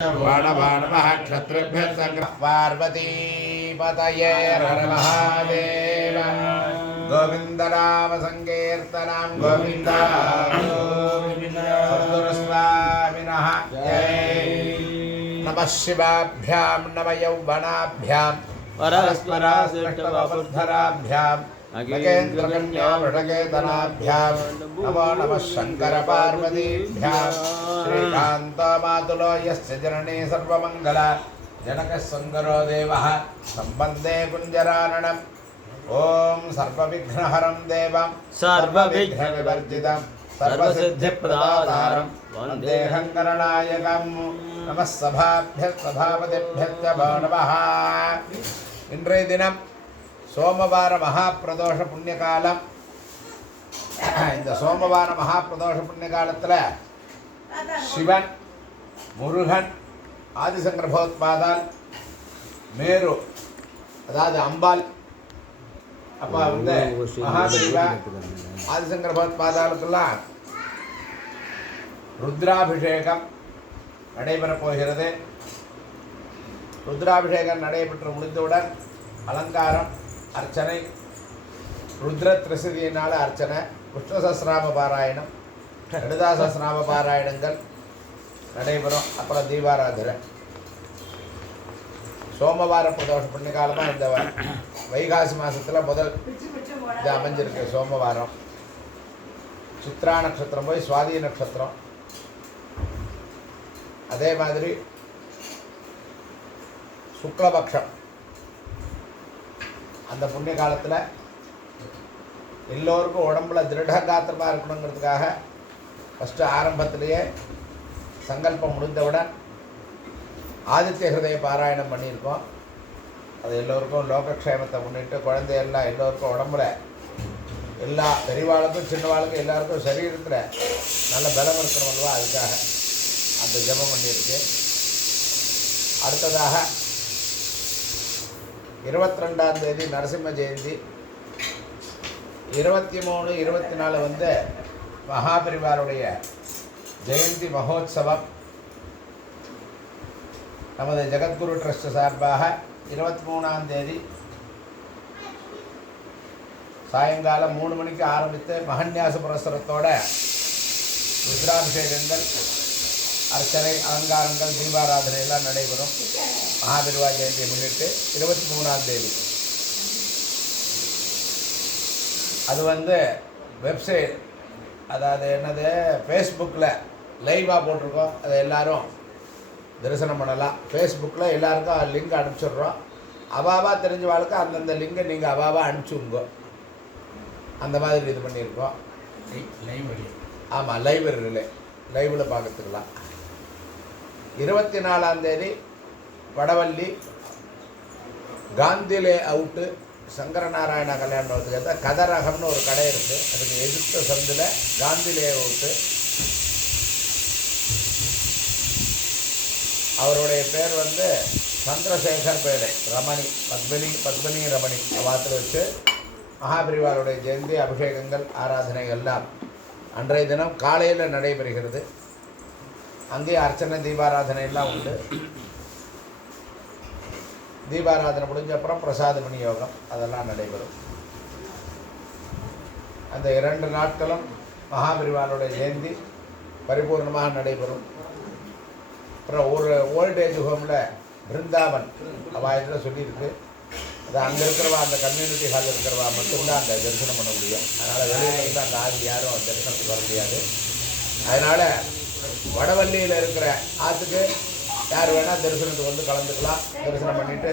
नमः क्षत्रिभ्यः संग्रह पार्वती पतये हर महादेव गोविंद नाम संकीर्तनं गोविंद सद्गुरुस्वामिनः जय नमः शिवाभ्यां नमः यौवनाभ्यां परस्पराश्रितवबुद्धराभ्यां नगेन्द्रकन्यावृषकेतनाभ्यां नमो नमः शंकर पार्वतीभ्यां श्रीकान्तमातुलो यस्य जननी सर्वमङ्गल जनकः शङ्करो देवः सम्बन्धे कुञ्जराननम् ॐ सर्वविघ्नहरं देवं सर्वविघ्नविवर्जितं सर्वसिद्धिप्रदातारं वन्देऽहं गणनायकं नमः सभाभ्यः सभापतिभ्यश्च नमः इन्றைய தினம் சோமவார மகாபிரதோஷ புண்ணிய காலம். இந்த சோமவார மகாபிரதோஷ புண்ணிய காலத்தில் சிவன், முருகன், ஆதிசங்கர பகவத்பாதால், மேரு அதாவது அம்பாள், அப்பா வந்து மகாபெரிவா, ஆதிசங்கர பகவத்பாதாளுக்கெல்லாம் ருத்ராபிஷேகம் நடைபெறப் போகிறது. ருத்ராபிஷேகம் நடைபெற்று முடிந்தவுடன் அலங்காரம், அர்ச்சனை, ருத்ர திரிசதியினால் அர்ச்சனை, விஷ்ணு சஹஸ்ரநாம பாராயணம், லலிதா சஹஸ்ரநாம பாராயணங்கள் நடைபெறும். அப்புறம் தீபாராதனை. சோமவார பிரதோஷ புண்ணிய காலமாக இந்த வைகாசி மாதத்தில் முதல் இது அமைஞ்சிருக்கு. சோமவாரம் சித்ரா நட்சத்திரம் போய் சுவாதி நட்சத்திரம். அதே மாதிரி சுக்லபக்ஷம் அந்த புண்ணிய காலத்தில் எல்லோருக்கும் உடம்புல திருடகாத்திரமாக இருக்கணுங்கிறதுக்காக ஃபஸ்ட்டு ஆரம்பத்திலேயே சங்கல்பம் முடிந்தவுடன் ஆதித்ய ஹிருதய பாராயணம் பண்ணியிருக்கோம். அது எல்லோருக்கும் லோகக்ஷேமத்தை முன்னிட்டு குழந்தையெல்லாம் எல்லோருக்கும் உடம்புல எல்லா பெரியவாளுக்கும் சின்னவாளுக்கும் எல்லாருக்கும் சரீரத்தில் நல்ல பலம் இருக்கணும் அல்லவா, அதுக்காக அந்த ஜபம் பண்ணியிருக்கு. அடுத்ததாக 22ஆம் தேதி நரசிம்ம ஜெயந்தி, 23, 24 வந்து மகாபெரிவாருடைய ஜெயந்தி மகோத்சவம். நமது ஜெகத்குரு ட்ரஸ்ட் சார்பாக 23ஆம் தேதி சாயங்காலம் 3 மணிக்கு ஆரம்பித்து மகன்யாச புரஸ்தரத்தோட ருத்ராபிஷேகங்கள், அர்ச்சனை, அலங்காரங்கள், தீபாராதனை எல்லாம் நடைபெறும். மகாபெரிவா ஜெயந்தியை முன்னிட்டு 23ஆம் தேதி. அது வந்து வெப்சைட், அதாவது என்னது, ஃபேஸ்புக்கில் லைவாக போட்டிருக்கோம். அதை எல்லோரும் தரிசனம் பண்ணலாம். ஃபேஸ்புக்கில் எல்லாருக்கும் லிங்க் அனுப்பிச்சிடுறோம். அவாவா தெரிஞ்ச வாழ்க்கை அந்தந்த லிங்கை நீங்கள் அவாவா அனுப்பிச்சுங்க. அந்த மாதிரி இது பண்ணியிருக்கோம். ஆமாம், லைவில் பார்க்கறதுக்கலாம். 24ஆம் தேதி வடவள்ளி காந்திலே அவுட்டு சங்கரநாராயண கல்யாணத்துக்கு ஏற்ற கதரகம்னு ஒரு கடை இருக்குது. அதுக்கு எதிர்த்த சந்தில் காந்திலே அவுட்டு. அவருடைய பேர் வந்து சந்திரசேகர் பேடை ரமணி, பத்மினி ரமணி. வாத்தில் வச்சு மகாபெரிவாருடைய ஜெயந்தி அபிஷேகங்கள், ஆராதனை எல்லாம் அன்றைய தினம் காலையில் நடைபெறுகிறது. அங்கேயே அர்ச்சனை, தீபாராதனை எல்லாம் உண்டு. தீபாராதனை முடிஞ்ச அப்புறம் பிரசாத விநியோகம் அதெல்லாம் நடைபெறும். அந்த 2 நாட்களும் மகாபெரிவாருடைய ஜெயந்தி பரிபூர்ணமாக நடைபெறும். அப்புறம் ஒரு ஓல்டேஜ் ஹோமில் பிருந்தாவன் அவாயத்தில் சொல்லியிருக்கு. அது அங்கே இருக்கிறவா, அந்த கம்யூனிட்டி ஹாலில் இருக்கிறவா மட்டும்தான் அந்த தரிசனம் பண்ண முடியும். அதனால் வெளியிலேருந்து அந்த ஆதி யாரும் அந்த தரிசனத்துக்கு வர முடியாது. அதனால் வடவள்ளியில் இருக்கிற ஆற்றுக்கு யார் வேணால் தரிசனத்துக்கு வந்து கலந்துக்கலாம். தரிசனம் பண்ணிவிட்டு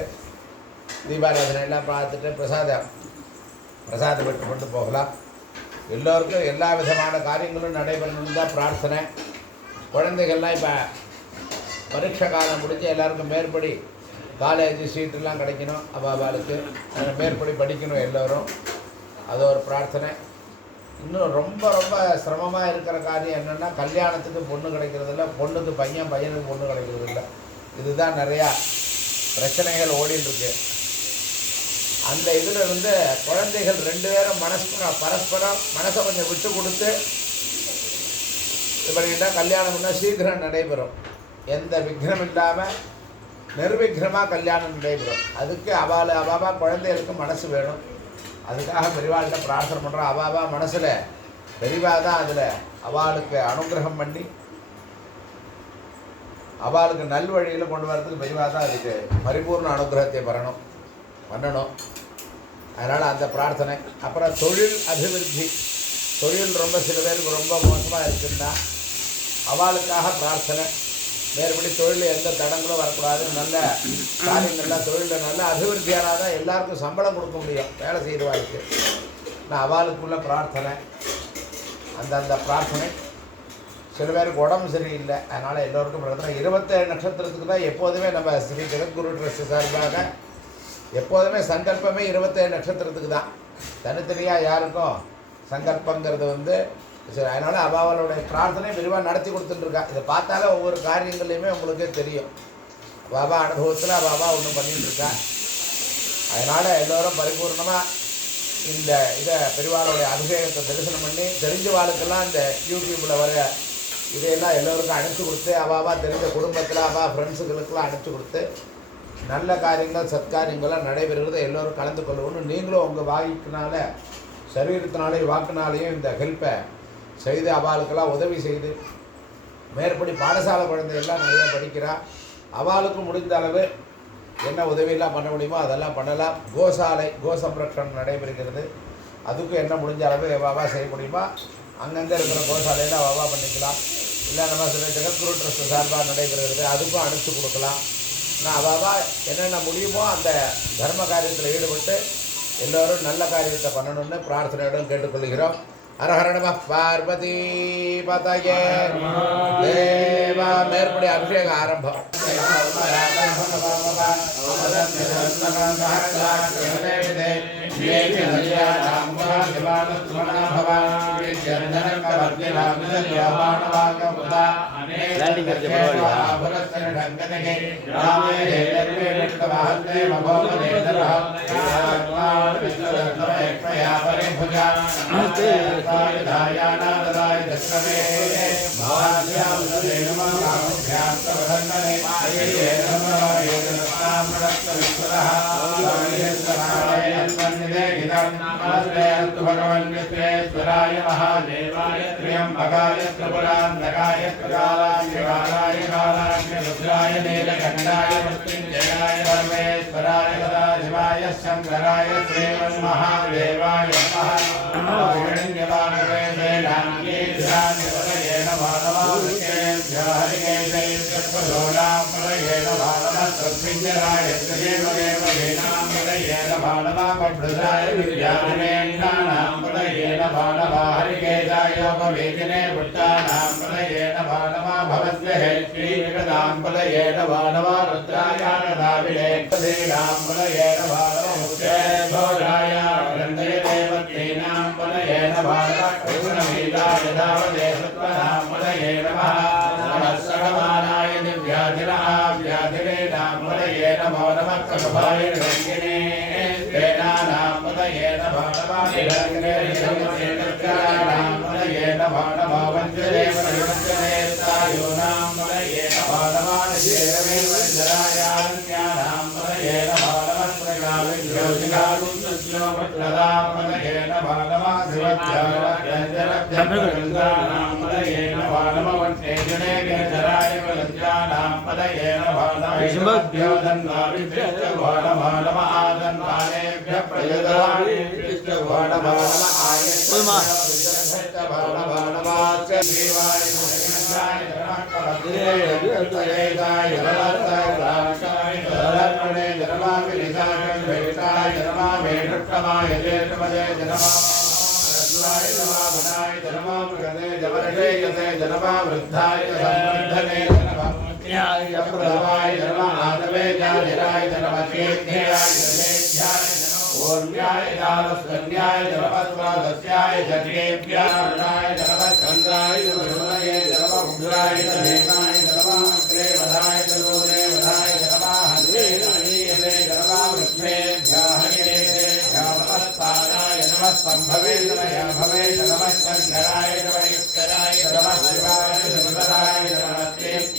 தீபாராதனை எல்லாம் பார்த்துட்டு பிரசாதம் பெற்று கொண்டு போகலாம். எல்லோருக்கும் எல்லா விதமான காரியங்களும் நடைபெறணும் தான் பிரார்த்தனை. குழந்தைகள்லாம் இப்போ பரீட்சை காலம் முடிஞ்சு எல்லாருக்கும் மேற்படி காலேஜ் சீட்டெல்லாம் கிடைக்கணும். அவாவாளுக்கு மேற்படி படிக்கணும் எல்லோரும். அது ஒரு பிரார்த்தனை. இன்னும் ரொம்ப ரொம்ப சிரமமாக இருக்கிற காரியம் என்னென்னா, கல்யாணத்துக்கு பொண்ணு கிடைக்கிறதில்ல, பொண்ணுக்கு பையன், பையனுக்கு பொண்ணு கிடைக்கிறதில்ல. இதுதான் நிறையா பிரச்சனைகள் ஓடிட்டுருக்கு. அந்த இதில் இருந்து குழந்தைகள் 2 பேரும் பரஸ்பரம் மனசை கொஞ்சம் விட்டு கொடுத்து இது பண்ணிக்கிட்டால் கல்யாணம்னா சீக்கிரம் நடைபெறும். எந்த விக்னம் இல்லாமல் நிர்விக்னமாக கல்யாணம் நடைபெறும். அதுக்கு அவாவா குழந்தைகளுக்கு மனசு வேணும். அதுக்காக பெரியவாள்கிட்ட பிரார்த்தனை பண்ணுறோம். அவாவா மனசில் பெரியவா தான் அதில் அவளுக்கு அனுகிரகம் பண்ணி அவளுக்கு நல்வழியில் கொண்டு வரதுக்கு பெரியவா தான் அதுக்கு பரிபூர்ண அனுகிரகத்தை பண்ணணும். அதனால் அந்த பிரார்த்தனை. அப்புறம் தொழில் அபிவிருத்தி. தொழில் ரொம்ப சில பேருக்கு ரொம்ப மோசமாக இருக்குன்னா அவளுக்காக பிரார்த்தனை. மேற்படி தொழிலில் எந்த தடங்களும் வரக்கூடாது. நல்ல காரியங்கள்லாம் தொழிலில் நல்ல அபிவிருத்தியானால் தான் எல்லாருக்கும் சம்பளம் கொடுக்க முடியும் வேலை செய்கிறவாளுக்கு. நான் அவளுக்குள்ள பிரார்த்தனை. அந்த பிரார்த்தனை. சில பேருக்கு உடம்பு சரியில்லை, அதனால் எல்லோருக்கும் பிரார்த்தனை. 27 நட்சத்திரத்துக்கு தான் எப்போதுமே நம்ம ஸ்ரீ ஜெகத்குரு ட்ரஸ்ட் சார்பாக எப்போதுமே சங்கல்பமே 27 நட்சத்திரத்துக்கு தான். தனித்தனியாக யாருக்கும் சங்கல்பங்கிறது சரி. அதனால் அவாவளுடைய பிரார்த்தனை விரிவாக நடத்தி கொடுத்துட்டுருக்கா. இதை பார்த்தாலே ஒவ்வொரு காரியங்கள்லையுமே உங்களுக்கே தெரியும். பாபா அனுபவத்தில் பாபா ஒன்று பண்ணிகிட்ருக்கா. அதனால் எல்லோரும் பரிபூர்ணமாக இந்த இதை பெரியவாளுடைய அபிஷேகத்தை தரிசனம் பண்ணி தெரிஞ்ச வாழ்க்கெல்லாம் இந்த யூடியூப்பில் வர இதையெல்லாம் எல்லோருக்கும் அனுப்பிச்சி கொடுத்து அவாவா தெரிஞ்ச குடும்பத்தில் ஃப்ரெண்ட்ஸுகளுக்கெல்லாம் அனுப்பிச்சி கொடுத்து நல்ல காரியங்கள் சத்காரியங்கள்லாம் நடைபெறுகிறத எல்லோரும் கலந்து கொள்ளணும். நீங்களும் உங்கள் வாய்க்கினால சரீரத்தினாலேயும் வாக்குனாலேயும் இந்த ஹெல்ப்பை செய்து அவளுக்கெல்லாம் உதவி செய்து மேற்படி பாடசாலை குழந்தைகள்லாம் நிறையா படிக்கிறா. அவளுக்கு முடிந்த அளவு என்ன உதவியெல்லாம் பண்ண முடியுமோ அதெல்லாம் பண்ணலாம். கோசாலை கோசம்ரக்ஷணம் நடைபெறுகிறது. அதுக்கும் என்ன முடிஞ்ச அளவு எவாவா செய்ய முடியுமா அங்கங்கே இருக்கிற கோசாலையில் அவாவா பண்ணிக்கலாம். இல்லை நம்ம சில ஜெகத்குரு ட்ரஸ்ட் சார்பாக நடைபெறுகிறது, அதுக்கும் அனுப்பிச்சி கொடுக்கலாம். ஆனால் அவாவா என்னென்ன முடியுமோ அந்த தர்ம காரியத்தில் ஈடுபட்டு எல்லோரும் நல்ல காரியத்தை பண்ணணும்னு பிரார்த்தனையுடன் கேட்டுக்கொள்கிறோம். ஹரஹர நம பார்வதி பதயே தேவா. மேற்படி அபிஷேகம் ஆரம்பம். भगवान विश्वेश्वराय महादेवाय त्र्यंबकाय त्रिपुरांतकाय त्रिकालाय कालाग्नि रुद्राय नीलकंठाय मृत्युंजयाय सर्वेश्वराय सदाशिवाय शंकराय श्रीमन्महादेवाय नमः। शिवाय नमः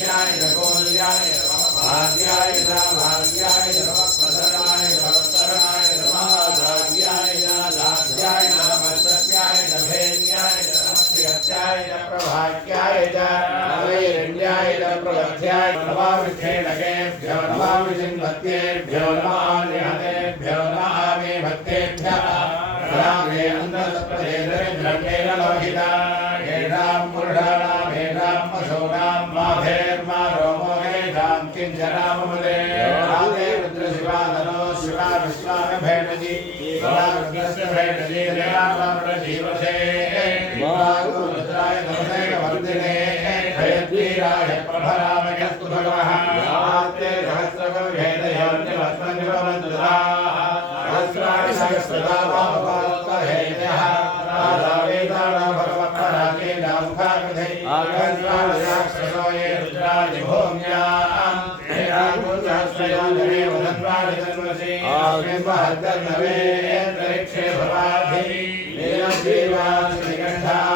शिवाय नमः भाग्याय च भाग्याय नमः प्रसन्नाय नमस्तरणाय नमः आचार्याय च लाभ्याय नमः मत्स्याय च भेन्याय च नमस्त्याय च प्रभाग्याय च नवैरण्याय च प्रलभ्याय नमः विक्षेणकेभ्यो नमः विचिन्वत्येभ्यो नमः निहतेभ्यो नमः मे भक्तेभ्यः रामे अन्धसप्रदेशेन्द्रमेण लोहिता येषां पुरुषाणाम् येषां पशूनां माभेर्मा रोमो येषां किञ्जनाममुदे राधे रुद्रशिवाधनो शिवा विश्वाकभेणजी शिवा रुद्रस्य भेणजी देवामृतजीवसे रुद्राय नमसेकवर्धिने जयद्वीराय प्रभरामयस्तु भगवः आस्ते सहस्रकविभेदयोन्यवस्मन्निभवन्तु सहस्राणि सहस्रदा भावपादहेयः राधावेदाना भगवत्पराकेना मुखाकृते आगन्वादयाक्षसो ये रुद्राणि भूम्याम् सहस्रयोजने वदन्वानि तन्वसि आस्मिन्महद्दर्नवेन्द्ररिक्षे भवाधिनि नीलग्रीवान् श्रीगण्ठाः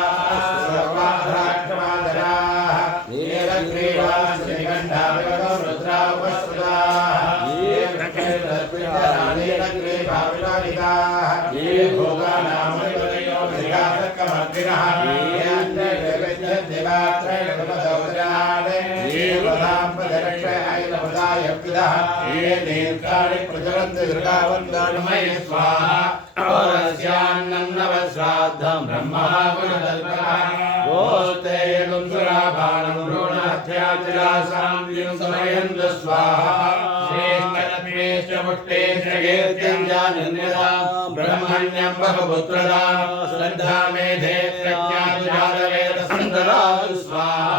सर्वाभ्राक्षमादराः नीलग्रीवान् श्रीगण्ठा विगतो रुद्रा उपस्थिताः ये नीलग्रीभाविलालिताः ये भोगानामनिपतयो मृगासक्कमग्निनः ये अन्यदेवद्देवात्रैलपदौराणे ये वदाम्पदरक्षैलपदायपिदः ये दीर्घाणि प्रचलन्ति दृगावन्दानमये स्वाहा औरस्यान्नवश्राद्धं ब्रह्मः गुणदल्पः गोस्ते गुंसुराभानं भ्रूणाध्याचिरासां समयन्त स्वाहा श्रेष्ठलक्ष्मीश्च पुष्टेश्च कीर्तिं जानन्यतां ब्रह्मण्यं बहुपुत्रदां श्रद्धा मेधे प्रज्ञातुजातवेदसन्ददा स्वाहा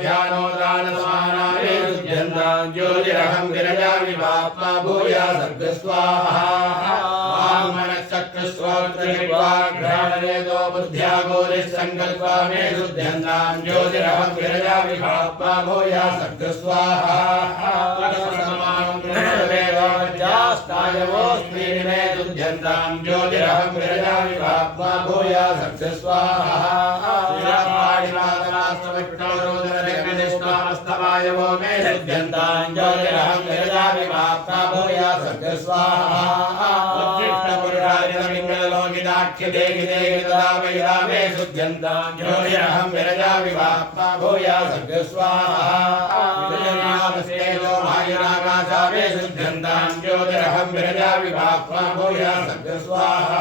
ध्यानोदानसमानाय युध्यन्तां ज्योतिरहं विरजा विवाप्मा भूया सर्गस्वाहा चक्रस्वाग्रहित्वाघ्राणवेदो बुद्ध्या गोरिसङ्कल्पा मे शुद्ध्यन्तां ज्योतिरहं विरजा विभाप्मा भूया सर्गस्वाहा जास्तायवोऽस्मि मे शुद्ध्यन्तां ज्योतिरहं विरजा विभाप्मा भूया सर्गस्वाहा स्तवायवो मे शुद्ध्यन्तां ज्योतिरहं विरजा विभाप्मा भूया सर्गस्वाहा मे शुद्ध्यन्तां ज्योतिरहं विरजा विभाप्मा भूया सर्गस्वाहा मे शुद्ध्यन्तां ज्योतिरहं विरजा विभाप्मा भूया सर्गस्वाहा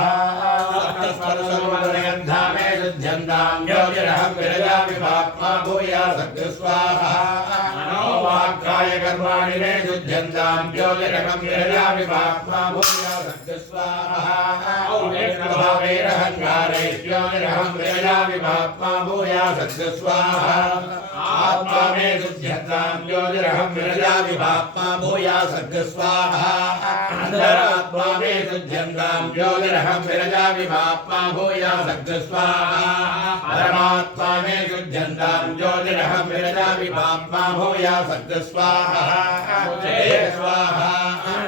मे शुद्ध्यन्तां ज्योतिरहं विरजा विभाप्मा भूया सर्गस्वाहा मनोवाक्काय कर्माणि मे शुद्ध्यन्तां ज्योतिरहं विरजा विभाप्मा भूया सर्गस्वाहा ज्योतिरहं विरजा विभाप्मा भूया सर्गस्वाहा आत्मा मे शुद्ध्यन्तां ज्योतिरहं विरजा विभाप्मा भूया सर्गस्वाहा अन्तरात्मा मे शुद्ध्यन्तां ज्योतिरहं विरजा विभाप्मा भूया सर्गस्वाहा परमात्मा मे शुद्ध्यन्तां ज्योतिरहं विरजा विभाप्मा भूया सर्गस्वाहा स्वाहा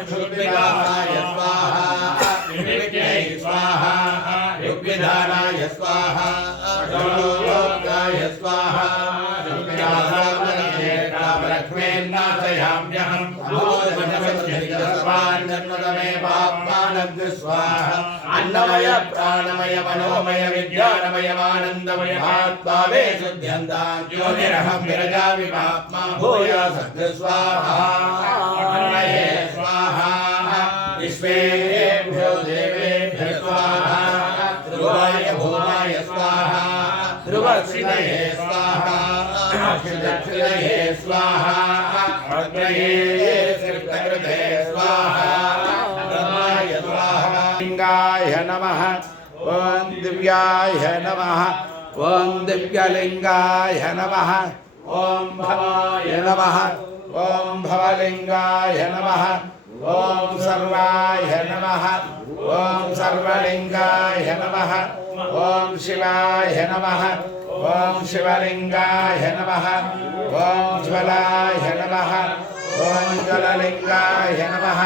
शुद्धिदानाय स्वाहा विद्यै स्वाहा युग्विधानाय स्वाहा लोकाय स्वाहा लक्ष्मीर्नाशयाम्यहं स्वाहा अन्नमय प्राणमय मनोमय विज्ञानमयमानन्दमय आत्मा मे शुद्ध्यन्तां ज्योतिरहं विरजा विभाप्मा भूया सर्गस्वाहा स्वाहा विश्वेभ्यो देवेभ्यो स्वाहा ध्रुवाय भूमाय स्वाहा ध्रुवक्षितये स्वाहा क्षितक्षितये स्वाहा अग्नये सिद्धकृते स्वाहा ब्रह्माय स्वाहा लिंगाय नमः ॐ दिव्याय नमः ॐ दिव्यलिंगाय नमः ॐ भवाय नमः ॐ भवलिंगाय नमः ॐ सर्वाय नमः ॐ सर्वलिंगाय नमः ॐ शिवाय नमः ॐ शिवलिंगाय नमः ॐ ज्वलाय नमः ॐ ज्वललिंगाय नमः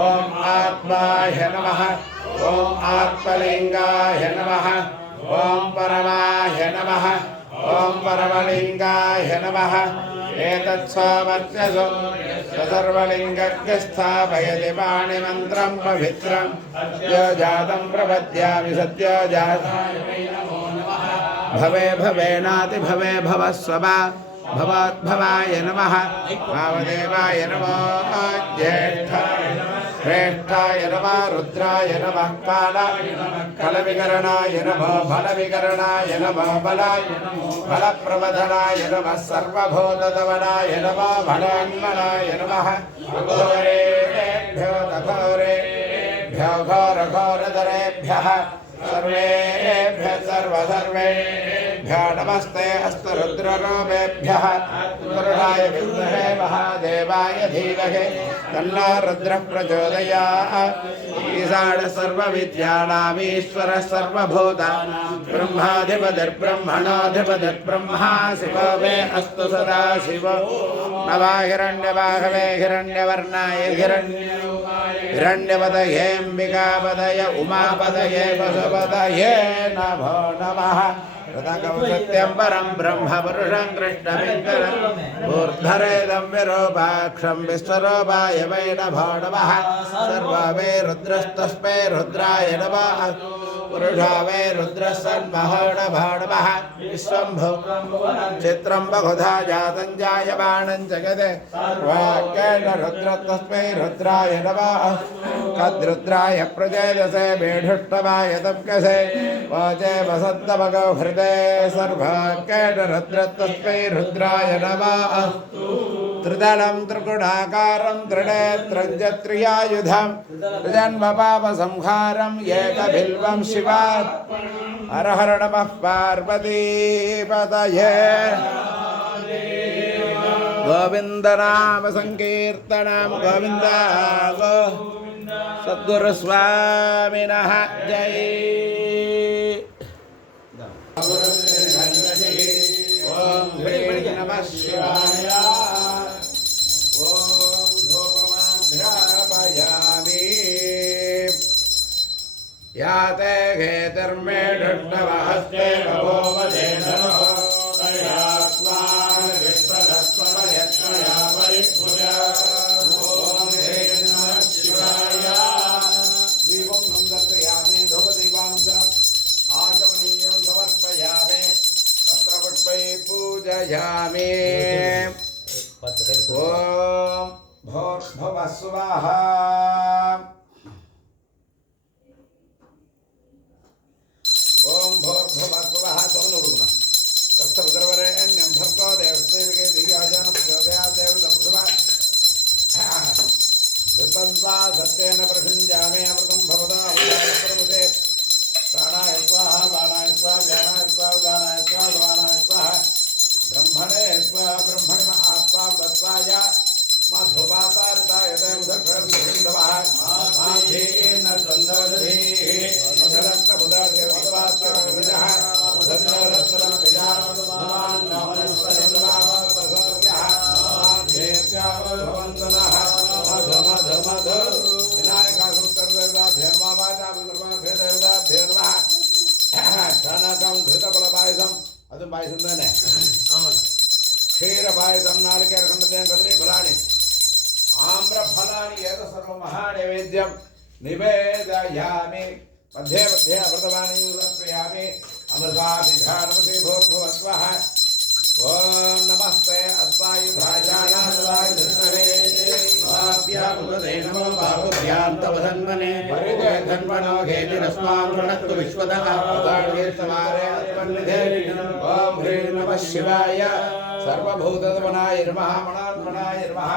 ॐ आत्माय नमः ॐ आत्मलिंगाय नमः ॐ परमाय नमः ॐ परमलिंगाय नमः एतत्सामर्थ्यसो सर्वलिङ्गस्य स्थापयति पाणिमन्त्रं पवित्रं सद्योजातं प्रपद्यामि सद्योजाताय भवे भवेनाति भवे भवस्वभा भवाद्भवाय नमः वामदेवाय नमो ज्येष्ठाय श्रेष्ठाय नमः रुद्राय नमः कलविकरणाय नमः बलविकरणाय नमः बलप्रवधनाय नमः सर्वभूतदवनाय नमः बलान्मनाय नमः घोरेभ्यो घोरेभ्यो घोरघोरधरेभ्यः सर्वेभ्यः सर्वेभ्यः नमस्ते अस्तु रुद्ररूपेभ्यः रुद्राय विद्महे महादेवाय धीमहि तन्नो रुद्रः प्रचोदयात् ईशान सर्वविद्यानामीश्वरः सर्वभूतानां ब्रह्माधिपतिर्ब्रह्मणोऽधिपतिर्ब्रह्मा शिवो मे अस्तु सदा शिवो नमः हिरण्यवाहवे हिरण्यवर्णाय हिरण्यपदयेऽम्बिकापदय उमापदये वसुपदये नमो नमः ऋतकं सत्यं परं ब्रह्म पुरुषं कृष्णमिन्दरं ऊर्ध्वरेदं विरूपाक्षं विश्वरूपाय वै नमो नमः सर्वे रुद्रस्तस्मै रुद्राय नमः पुरुषा वै रुद्रः सन्महो नमो नमः विश्वम्भो चित्रं बहुधा जातं जायमानं जगते वाक्येन रुद्रस्तस्मै रुद्राय नमः कद्रुद्राय प्रचेदसे मेढुष्टमाय तप्कसे वाचे वसन्तमगो हृदे सर्वाक्येन रुद्रस्तस्मै रुद्राय नमः त्रिदलं त्रिगुणाकारं त्रिनेत्रं च त्रियायुधं त्रिजन्मपापसंहारं एकबिल्वं शिवात् हर हर नमः पार्वतीपतये गोविन्द नाम संकीर्तनं गोविन्द गो सद्गुरुस्वामिनः जय ओम नमः शिवाय ओम धूपमाध्यापयामि याते घेतिर्मे दृष्टवहस्ते बभूवदे नमः तयात्मान् विश्वधस्वमयत्मया परिपुरा ओम नमः शिवाय दीपं नन्दर्पयामि धूपदीपानन्तरम् आचमनीयं समर्पयामि पत्रपुष्पैः पूजयामि ओम भूर्भुवः स्वाहा ओम भूर्भुवः स्वाहा तोनुरुना तत्सवितुर्वरेण्यं भर्गो देवस्यैवके दिव्याजानं प्रचोदयात् देवदम्भुवा ऋतन्त्वा सत्येन प्रसञ्जामे अमृतं भवता अमृताय प्राणाय स्वाहा बाणाय स्वाहा व्यानाय स्वाहा उदानाय स्वाहा उदानाय स्वाहा ब्रह्मणे स्वाहा ब्रह्मणि आत्मा दत्वाय मधुपातारिताय देवदक्षिणः माध्येन सन्दोषधि मधुरक्तबुधार्के विश्वात्करविजः सन्नरत्नं विजानवान् नामनस्सरन्वावतसर्यः माध्येभ्यावभवन्तनः मधु मधु मधु विनायकासुत्तरदेवताभ्यो नमः भेदेवताभ्यो नमः चणकं घृतफलपायसं ಅದು ಪಾಯಸಂದಾನೆ ಕ್ಷೀರ ಪಾಯಸಂ ನಾಳಿಕೇರ ಖಂಡತೆಯ ಕದಲಿ ಫಲಾನಿ ಆಮ್ರ ಫಲಾನಿ ಏತ ಸರ್ವ ಮಹಾನೈವೇದ್ಯಂ ನಿವೇದಯಾಮಿ ಮಧ್ಯೆ ಮಧ್ಯೆ ಅಮೃತವಾಣಿ ಸಮರ್ಪಯಾಮಿ ಅಮೃತಾಭಿಧಾನಮಸಿ ಭೂರ್ಭುವಸ್ವಃ ಓಂ ನಮಸ್ತೆ ಅಸ್ವಾಯುಧಾಯಾನಾಯ ಧನ್ವನೇ ವಾಭ್ಯಾಮುದೇ ನಮೋ ಬಾಹುಭ್ಯಾಂತವಧನ್ವನೇ ಪರಿದೇ ಧನ್ವನೋ ಘೇತಿರಸ್ಮಾನ್ ಗೃಣತ್ತು ವಿಶ್ವದಃ ಪದಾರ್ಗೆ ಸಮಾರೆ ಅತ್ಮನ್ನಿಧೇ ಓಂ ಹ್ರೀಂ ನಮಃ ಶಿವಾಯ ಸರ್ವಭೂತದವನಾಯ ನಮಃ ಮಣಾನ್ಮಣಾಯ ನಮಃ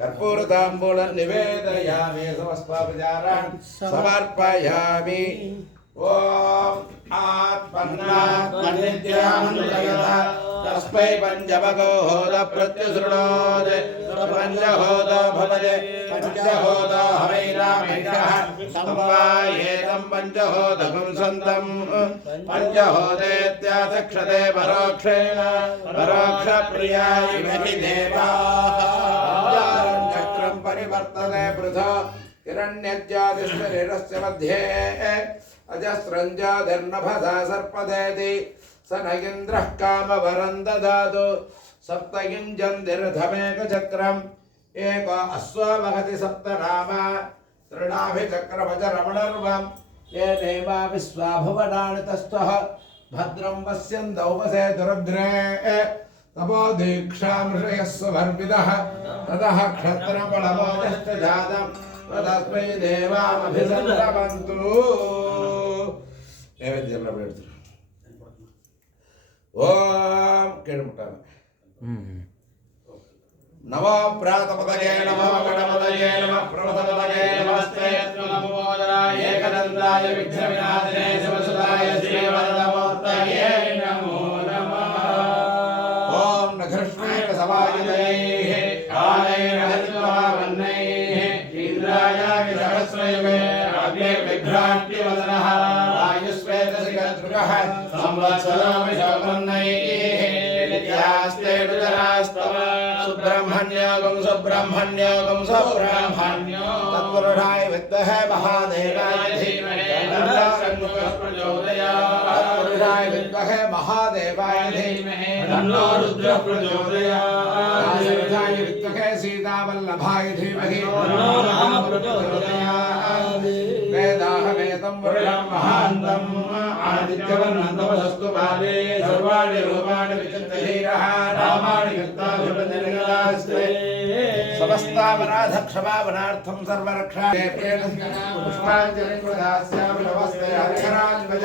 कर्पूरताम्बूलं निवेदयामि समस्तापचारान् समर्पयामि ओम आत्मन्नात्मनित्यामनुदयः तस्मै पञ्चमको होद प्रत्युसृणोत् पञ्चहोदो भवते पञ्चहोदो हवैरामेकः संवायेतं पञ्चहोदकं सन्तं पञ्चहोदेत्याचक्षते परोक्षेण परोक्षप्रियाय इति देवाः चक्रं परिवर्तते पृथा हिरण्यज्जातिशरीरस्य मध्ये अजस्रञ्जातिर्नभसा सर्पदेति स न इन्द्रः कामवरं ददातु सप्तयुञ्जन्तिरथमेकचक्रम् एक अश्वमहति सप्तनाम तृणाभिचक्रभजरमणर्वम् ये देवा विश्वाभुवनानि तस्थः भद्रं पश्यन्तौ वसेतुरग्रे तपो दीक्षां ऋषयस्व भर्विदः ततः क्षत्रबलमोजश्च जातं तस्मै देवामभिसंक्रमन्तु नैवेद्यं लभ्यते ॐ केळमुट्टामि नमो प्रातपदये नमो गणपतये नमः प्रमथपदये नमस्ते नमोदराय एकदन्ताय विघ्नविनाशिने शिवसुताय श्रीवरदमूर्तये नमो नमः ॐ नघृष्णेन सवायुधैः कालेन हरित्वावन्नैः इन्द्राय सहस्रयुगे अग्ने विभ्राट्यवदनः आयुष्वेदशिखदृगः संवत्सरो विशोभन्नैः नित्यास्ते दुजरास्तव सुब्रह्मण्योगं सुब्रह्मण्योगं सुब्रह्मण्यो तत्पुरुषाय विद्महे महादेवाय धीमहि तन्नो प्रचोदयात् तत्पुरुषाय विद्महे महादेवाय धीमहि तन्नो रुद्रः प्रचोदयात् तत्पुरुषाय विद्महे सीतावल्लभाय धीमहि तन्नो रामः प्रचोदयात् वेदाहमेतं वरुणं महान्तम् आदित्यवर्णं तमसस्तु बाले सर्वाणि रूपाणि विचिन्तधीरः रामाणि कृत्वाभिवन्दनगदास्ते समस्तापराधक्षमापणार्थं सर्वरक्षायै पुष्पाञ्जलिं प्रदास्यामि नमस्ते हरिहरान्वज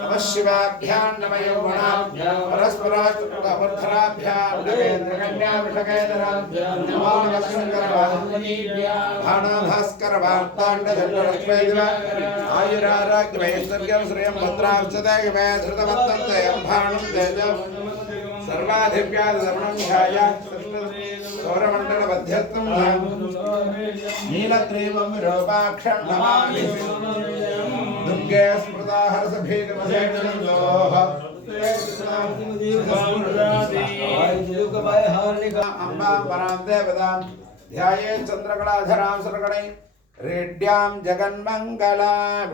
नमः शिवाभ्यां नमः यौवनाभ्यां परस्परास्तुतवर्धनाभ्यां नगेन्द्रकन्याविषकेतराभ्यां नमो नमः शङ्करवादिनीभ्यां भाणाभास्करवार्ताण्डदण्डलक्ष्मीदिव आयुरारोग्यमैश्वर्यं श्रियं भद्रांशते मे धृतवत्तन्तयं भाणुं तेजं सर्वाधिव्याधर्मणं ध्याय सौरमण्डलमध्यस्थं नीलग्रीवं विरूपाक्षं नमामि दुर्गे स्मृता हर्षभीतमसेतलोः अम्बां परां देवतां ध्यायेत् चन्द्रकलाधरां सर्गणैः रेड्यां जगन्मङ्गलां